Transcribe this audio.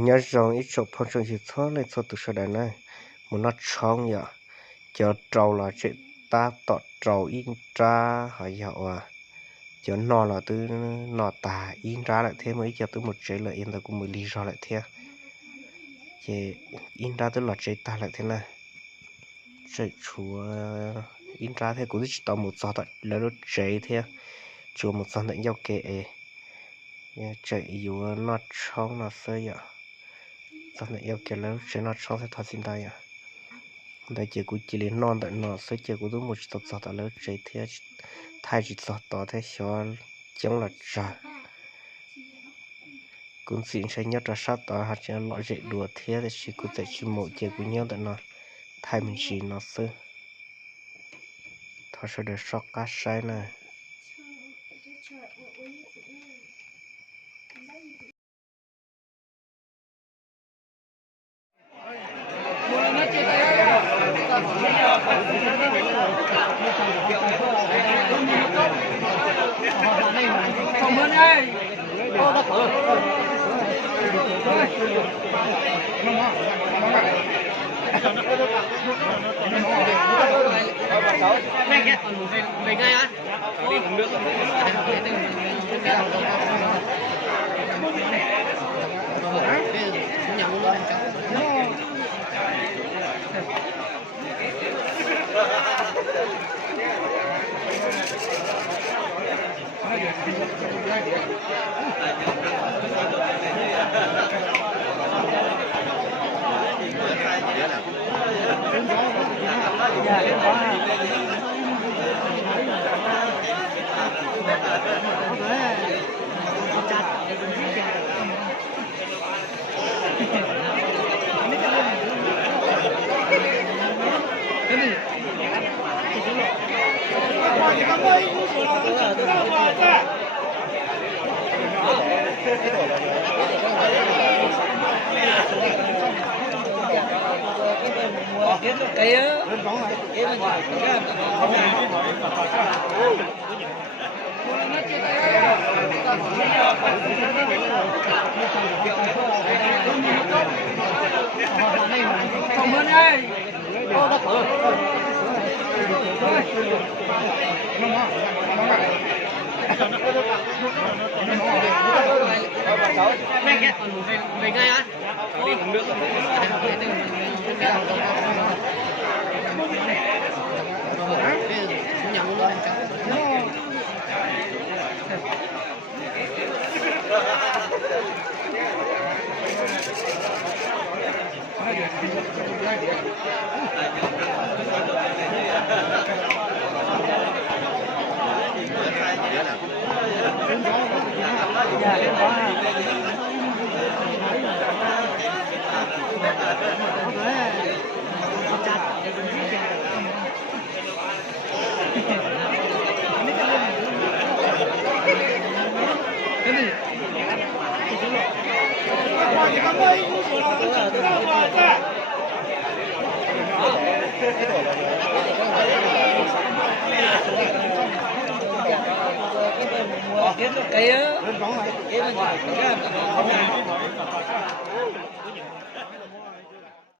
nhớ rằng ít chụp phong trào chỉ thoát lên số từ sau đây này muốn nó chong vậy cho trâu là chuyện ta tọt trâu in ra hỏi dạo cho nó là từ nó tà in ra lại thế mới cho từ một chế là in ta cũng mới đi ra lại thế chế in ra từ là chế ta lại thế này chế chúa in ra thế cũng chỉ tao một giờ tại là nó chế thế chúa một giờ tại giao kệ chế yếu nó chong nó sơi vậy giờ tại giao kệ là chế nó chong sẽ thoát sinh tay đại chỉ cũng chỉ lên non tại nó sẽ chỉ cũng đúng một số số tại lớp chế thế thay chỉ số đó thế cho chẳng là trả cũng xin sẽ nhớ ra sát đó hạt cho loại dễ đùa thế thì chỉ cũng sẽ chỉ một chỉ cũng nhớ tại nó thay mình chỉ nó sẽ thôi sẽ được sót cá sai này Không hơn đây. Ô đã thở. Về ngay á. Nước. Nhầm luôn. Cái á, không hơn đây. Ô đã thở. Về ngay á. Nước. Nhầm luôn. Cái á,